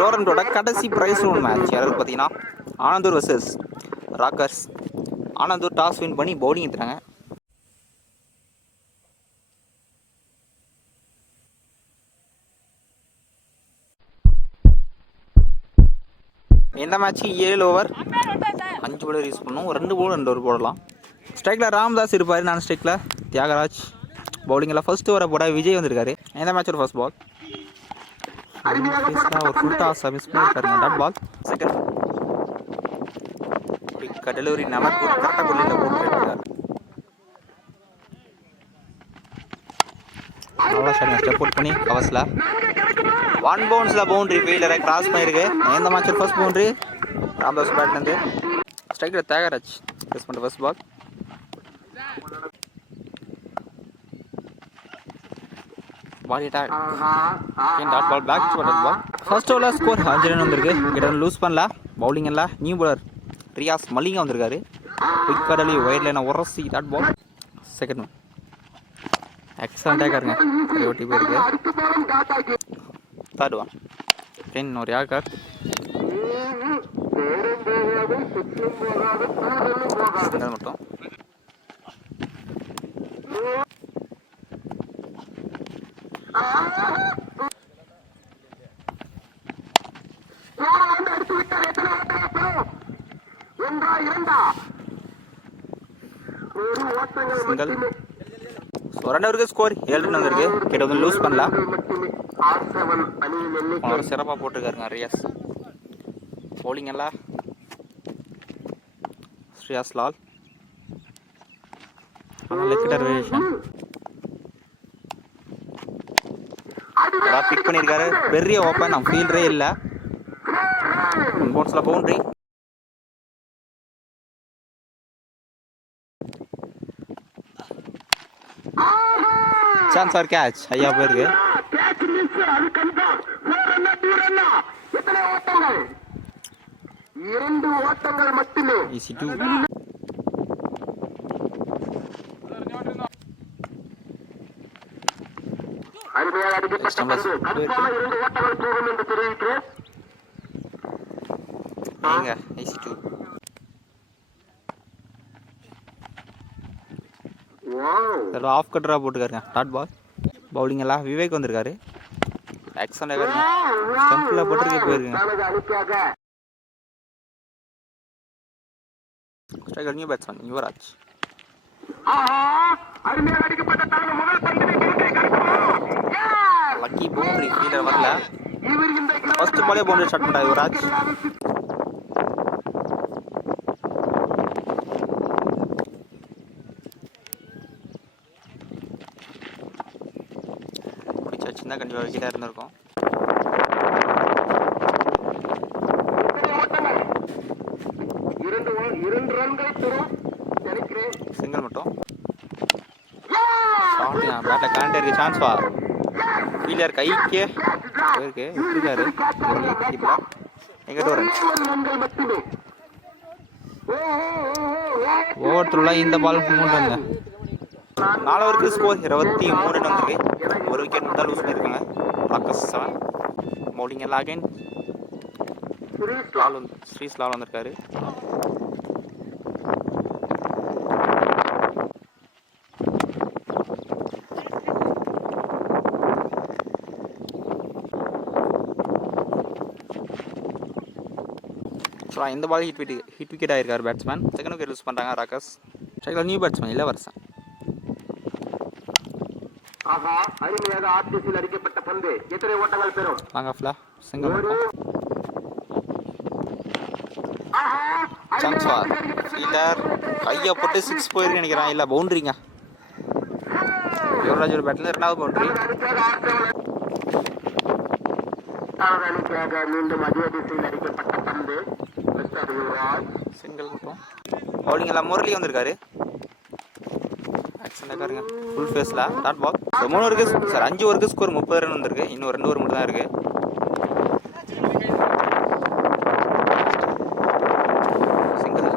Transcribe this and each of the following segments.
டோரண்டோட கடைசி price round match யாராவது பார்த்தீங்கன்னா Anandur versus Rockers. Anandur toss win பண்ணி பவுலிங் எடுத்துறாங்க. இந்த மேட்ச்சு 7 ஓவர் 5 பவுலர் யூஸ் பண்ணும். 2 பவுல் 2 ஓவர் போடலாம். ஸ்ட்ரைக்கில் ராம்தாஸ் இருப்பார், நான் ஸ்ட்ரைக்கில் தியாகராஜ். பவுலிங்கில் ஃபர்ஸ்ட் ஓவரை போட விஜய் வந்திருக்காரு. இந்த மேட்சோட ஃபர்ஸ்ட் பால் ஒரு ஃபுல் டாஸ் மிஸ் பண்ணியிருக்காருங்க. Dot ball. செகண்ட் டெலிவரி நமக்கு கரெக்டாக கொள்ளையில் போட்டு எடுத்துருக்காரு. அவ்வளோ ஷாட் ஸ்டெப் அவுட் பண்ணி கவர்ஸில் 1 பவுன்ஸில் பவுண்ட்ரி ஃபீல்டரை கிராஸ் பண்ணியிருக்கு. இந்த மேட்ச் ஃபர்ஸ்ட் பவுண்ட்ரி ராம்தாஸ் பேட்லேருந்து. ஸ்ட்ரைக்கில் தியாகராஜ் ப்ரெஸ் பண்ணுற first ball. Ball attack dot ball back to dot ball. First ஓவரில் ஸ்கோர் 5 ரன் வந்திருக்கு. கிட்ட லூஸ் பண்ணல. பவுலிங் எல்லாம் நியூ பவுலர் ரியாஸ் மல்லிகா வந்திருக்காரு. குயிக் கடலி ஒயிட் லைனை உரசி டாட் பால். செகண்ட் ஒன் எக்ஸலண்டாக இருக்காருங்க. ஓட்டி போயிருக்கு. தேர்ட் ஒன் டென் ஒரு யாக்கர். சிங்கிள் மட்டும். சிங்கிள். ஸோ 2 ஓவருக்கு ஸ்கோர் 7 ரன் வந்திருக்கு. கிட்ட வந்து லூஸ் பண்ணலாம். அவர் சிறப்பாக போட்டிருக்காருங்க ரியாஸ். பவுலிங் எல்லாம் ஸ்ரீயாஸ் லால். பிக் பண்ணியிருக்காரு. பெரிய ஓப்பன் ஃபீல்டரே இல்லை. 1 பவுன்ஸில் பவுண்ட்ரி. சான்ஸ் ஆர் கேட்ச் ஐயா போயிருக்கு. Easy two. Easy two. Off கட்டராக போட்டுக்காருங்க. Dot ball. பவுலிங் எல்லாம் விவேக் வந்திருக்காரு. எக்ஸலண்டாக ஸ்டம்பில் போட்டுருக்கே போயிருக்குங்க. Striker new batsman Yuvraj. Lucky boundary fielder வரல. ஃபர்ஸ்ட் பாலே பவுண்டரி ஷாட் பண்ணா யுவராஜ். பிடிச்சாச்சுன்னா கண்டிப்பாக விக்கெட்டாக இருந்திருக்கும். சிங்கிள் மட்டும். பேட்டை கரண்ட் இருக்கு. சான்ஸ் வா ஃபீல்டர் கைக்கே போயிருக்கு. விட்டுருக்காரு. எங்கிட்ட ஒரு ஓவர் த்ரூலாம் இந்த பால் 3 ரன். 4 ஓவருக்கு ஸ்கோர் 23 ரன் வந்திருக்கு. 1 விக்கெட் மட்டும் லூஸ் பண்ணியிருக்காங்க. ராக்கர்ஸ் 7. பவுலிங் எல்லாம் அகைன் ஸ்ரீஸ் லால் வந்திருக்காரு. ஸோ இந்த பால் ஹிட் விக்கெட் ஆகிருக்காரு பேட்ஸ்மேன். செகண்ட் விக்கெட் யூஸ் பண்ணுறாங்க ராக்கர்ஸ். ஸ்ட்ரைக்கில் நியூ பேட்ஸ்மேன் இளவரசன். லாங் ஆஃப்ல சிங்கிள் சான்ஸ் ஃபார் ஃபீல்டர் கையை போட்டு 6 போயிருக்கு நினைக்கிறேன். இல்லை பவுண்ட்ரிங்க. யுவராஜ் ஒரு பேட்டில் 2வது பவுண்ட்ரி. சிங்கிள் மட்டும். பவுலிங் எல்லாம் முரளி வந்திருக்காரு. ஆக்சண்டாக இருங்க ஃபுல் ஃபேஸில். Dot ball. ஸோ 3 ஓவருக்கு சார் 5 ஓவருக்கு ஸ்கோர் 30 ரன் வந்திருக்கு. இன்னும் 2 ஓவர் மட்டும் தான் இருக்குது. சிங்கிள்.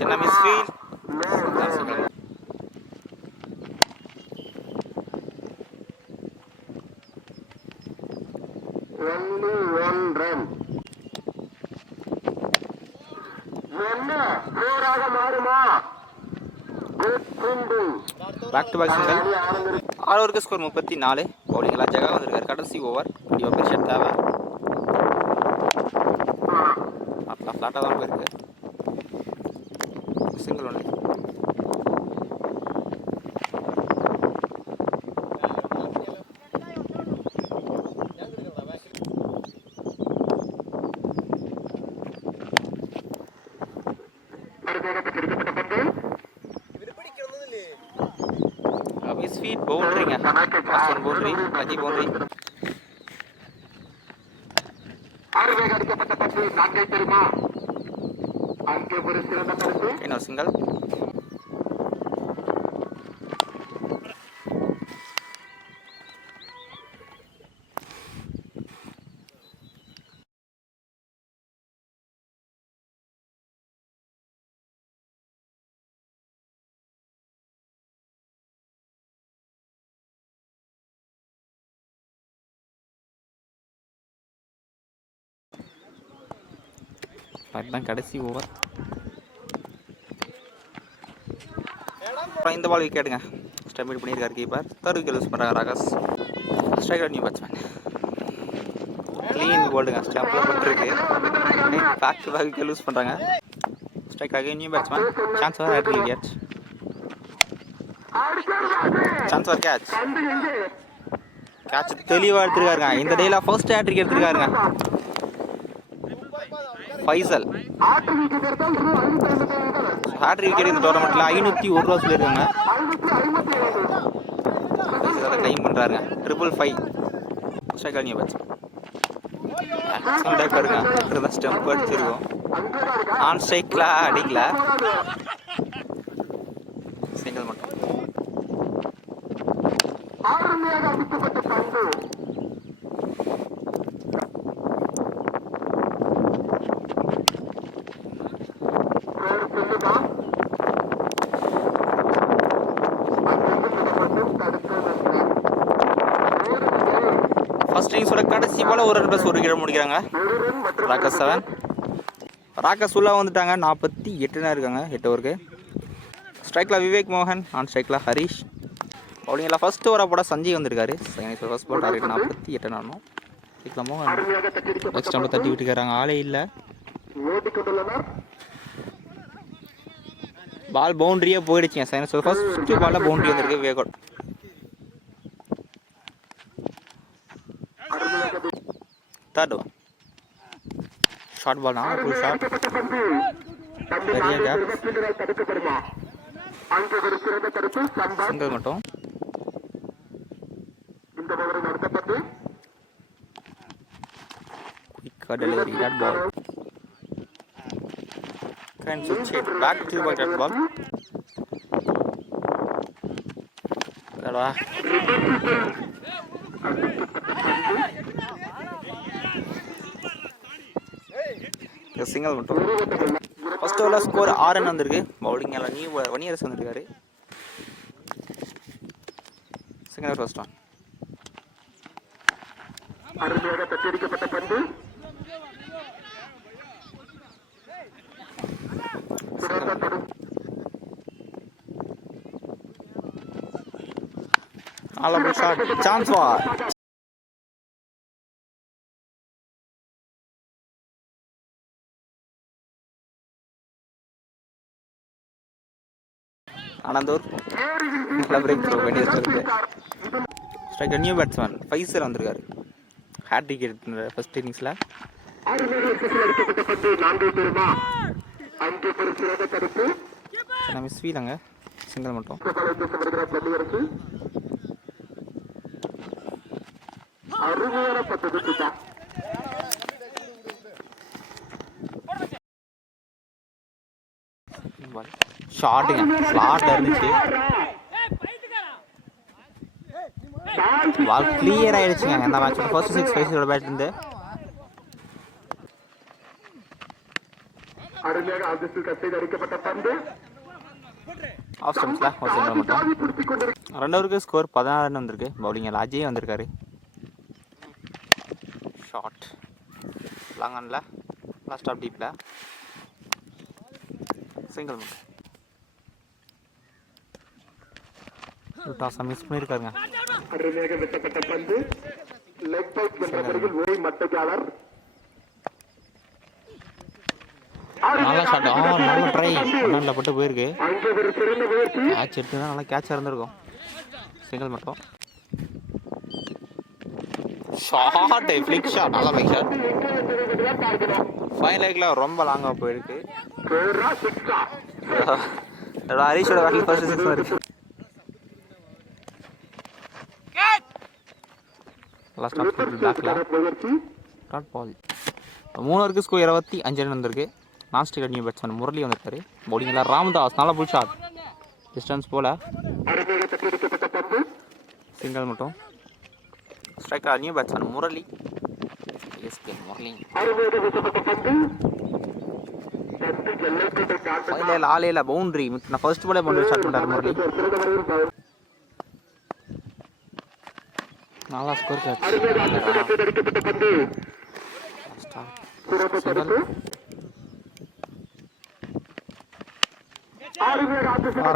சின்ன misfield. Back to back single. 6 ஓவருக்கு ஸ்கோர் 34. பவுலிங்கெல்லாம் ஜெகா வந்திருக்காரு. கடைசி ஓவர் கண்டிப்பாக பெரிய ஷாட் தேவை. ஃப்ளாட்டாக தான் போயிருக்கு. சிங்கிள் ஒன்று. ஸ்வீட் பவுண்டரிங்க. First one boundary, lucky boundary. இன்னொரு சிங்கிள். அதுதான் கடைசி ஓவர். அப்புறம் இந்த பால் விக்கெட்டுங்க. ஸ்டம்பிட் பண்ணியிருக்காரு கீப்பர். தேர்ட் விக்கெட் யூஸ் பண்ணுறாங்க Rockers. Striker new batsman. Clean போல்டுங்க. ஸ்டம்பில் போட்டுருக்கு. Back to back wicket lose பண்ணுறாங்க. ஸ்ட்ரைக்காக new batsman. Chance for hattrick wicket. Chance for catch. Catch தெளிவாக எடுத்துருக்காருங்க. இந்த டேயில் ஃபர்ஸ்ட் ஹேட்ரிக் எடுத்துருக்காருங்க ஃபைசல். ஹேட்ரிக் விக்கெட் இந்த டோர்னமெண்ட்டில் 501 ரூபா சொல்லியிருக்காங்க. கிளைம் பண்ணுறாருங்க. 555. Striker new batsman. பாருங்க ஸ்டெம்ப் அடிச்சிருக்கோம். ஆன் ஸ்ட்ரைக்கில் அடிக்கல. சிங்கிள் மட்டும். ஃபர்ஸ்ட் இன்னிங்ஸோட கடைசி பால் ஒரு ரன் ப்ளஸ் ஒரு விக்கெட் முடிக்கிறாங்க ராகஸ் 7. ராகஸ் உள்ளே வந்துட்டாங்க. 48 இருக்காங்க 8 ஓவருக்கு. ஸ்ட்ரைக்கில் விவேக் மோகன், ஆன் ஸ்ட்ரைக்கில் ஹரிஷ். பவுலிங்கில் ஃபர்ஸ்ட் ஓவராக போட சஞ்சய் வந்திருக்காரு. ஃபர்ஸ்ட் பால் டார்கெட் 48 ஆனோம். ஸ்ட்ரைக்கில் மோகன் நெக்ஸ்ட் டைமில் தட்டி விட்டுருக்காங்க. ஆளே இல்லை. பால் பவுண்டரியே போயிடுச்சுங்க. ஃபர்ஸ்ட் பாலில் பவுண்டரி வந்திருக்கு Vivek. Third one short ball தான். Full shot. பெரிய கேப். சிங்கிள் மட்டும். குயிக்காக டெலிவரி. Dot ball. கேன் சுவிட்ச் it back to back dot ball. Single மட்டும். ஃபர்ஸ்ட் ஓவரில் ஸ்கோர் 6 ரன் வந்திருக்கு. பவுலிங் எல்லாம் நியூ வனியரஸ் வந்திருக்காரு. Single first one. Chance for ஆனந்தூர். நல்ல பிரேக் த்ரோ பண்ணி வச்சிருக்கு. ஸ்ட்ரைக்கர் நியூ பேட்ஸ்மேன் ஃபைசல் வந்திருக்காரு. ஹேட்ரிக் எடுத்து ஃபர்ஸ்ட் இன்னிங்ஸில். நம்ம ஸ்வீதாங்க. சிங்கிள் மட்டும். ஷாட்டுங்க. ஸ்லாட்டில் இருந்துச்சு. பால் கிளியர் ஆயிடுச்சுங்க. அந்த மேட்ச் ஃபர்ஸ்ட் 6 ஃபைஸோட பேட் இருந்து ஆஃப் ஸ்டம்ப்ஸில் ஒரு சிங்கிள் மட்டும். 2 ஓவருக்கு ஸ்கோர் 16 ரன் வந்திருக்கு. பவுலிங்கில் அஜய் வந்திருக்காரு. ஷார்ட் லாங் ஆனில் லாஸ்ட் ஆஃப் டீப்பில் சிங்கிள் மட்டும். டாஸை மிஸ் பண்ணியிருக்காருங்க. அருமையாக வெட்டப்பட்ட பந்து லெக் பைட் என்ற முறையில் ஓய் மட்டைக்காளர் நல்லா ஷாட். நல்ல ட்ரை நல்லா பட்டு போயிருக்கு. கேட்ச் எடுத்துனா நல்லா கேட்சாக இருந்திருக்கும். சிங்கிள் மட்டும் ஷாட் ஃபிளிக் ஷாட். நல்லா ஃபிளிக் ஷாட். ஃபைன் லைக்ல ரொம்ப லாங்காக போயிருக்கு. ஹரிஷோட பேட்டில் ஃபர்ஸ்ட் சிக்ஸ் இருக்கு. லாஸ்ட் ஆஃப் பிளாக்ல டாட் பால். 3 ஓவருக்கு ஸ்கோர் 25 ரன் வந்திருக்கு. நான் ஸ்ட்ரைக்கர் நியூ பேட்ஸ்மேன் முரளி வந்திருக்காரு. பவுலிங்கில் ராம்தாஸ் நல்லா புல் ஷாட். டிஸ்டன்ஸ் போல சிங்கிள் மட்டும். Striker new batsman Murali. SK Murali ஆலையில் பவுண்டரி. நான் ஃபர்ஸ்ட் பாலே பவுண்டரி ஸ்டார்ட் பண்ணுறாரு முரளி. நல்லா ஸ்கோர் கேட்ச்.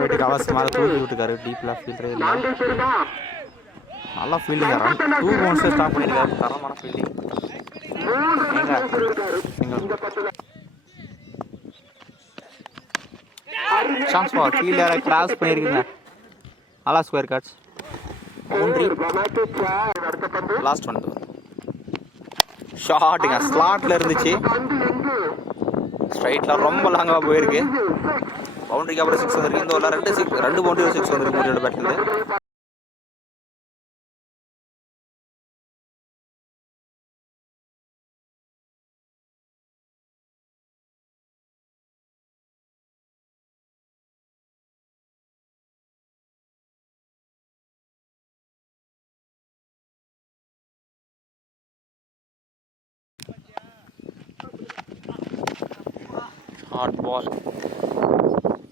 வீட்டுக்கு அவசியம் மேலே தூக்கி விட்டுருக்காரு. டீப்ல ஃபீல்டரே இல்லை. நல்லா ஃபீல்டிங். ரன் 2 பவுன்ஸே ஸ்டாப் பண்ணியிருக்காரு. தரமான ஃபீல்டிங். சான்ஸ் ஃபார் ஃபீல்டரை கிராஸ் பண்ணியிருக்குங்க. நல்லா square catch. Boundary. Last one ஷாட்டுங்க. ஸ்லாட்ல இருந்துச்சு. ஸ்ட்ரைட்ல ரொம்ப லாங்காக போயிருக்கு. பவுண்டரிக்கு அப்புறம் 6 வந்திருக்கு. இந்த ஒரு 2 பவுண்டரி 6 வந்திருக்கு முரளியோட பேட்லேருந்து. ஹாட் பால்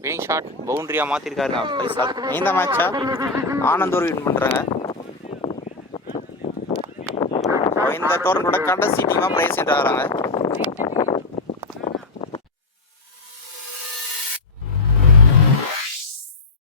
வினிங் ஷாட். பவுண்டரியாக மாற்றிருக்காருங்க பைசால். இந்த மேட்சா ஆனந்தூர் வின் பண்ணுறாங்க. இந்த டோர்னமெண்ட்டோட கடைசி டீமாக பிரைஸ் சென்றாங்க.